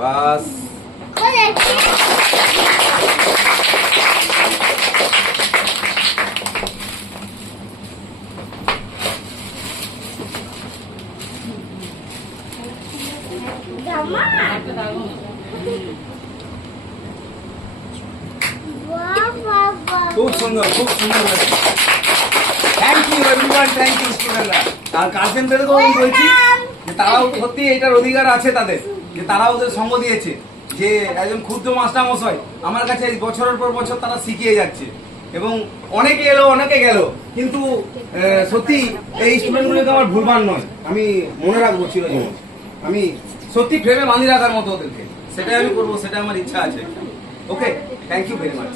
বাস খুব সুন্দর, খুব সুন্দর হয়েছে। Thank you everyone, thank you স্টুডেন্টরা। আর গার্জেনদেরকে আমি বলছি যে তারাও সত্যি এটার অধিকার আছে তাদের, যে তারা ওদের সঙ্গ দিয়েছে, যে একজন ক্ষুদ্র মাস্টার মশাই আমার কাছে বছরের পর বছর তারা শিখিয়ে যাচ্ছে এবং অনেকে এলো অনেকে গেল, কিন্তু সত্যি এই স্টুডেন্টগুলোকে আমার ভুলবার নয়, আমি মনে রাখবো চিরজীবন। আমি সত্যি ফ্রেমে বাঁধি রাখার মতো ওদেরকে, সেটাই আমি করবো, সেটা আমার ইচ্ছা আছে। ওকে, থ্যাংক ইউ ভেরি মাচ।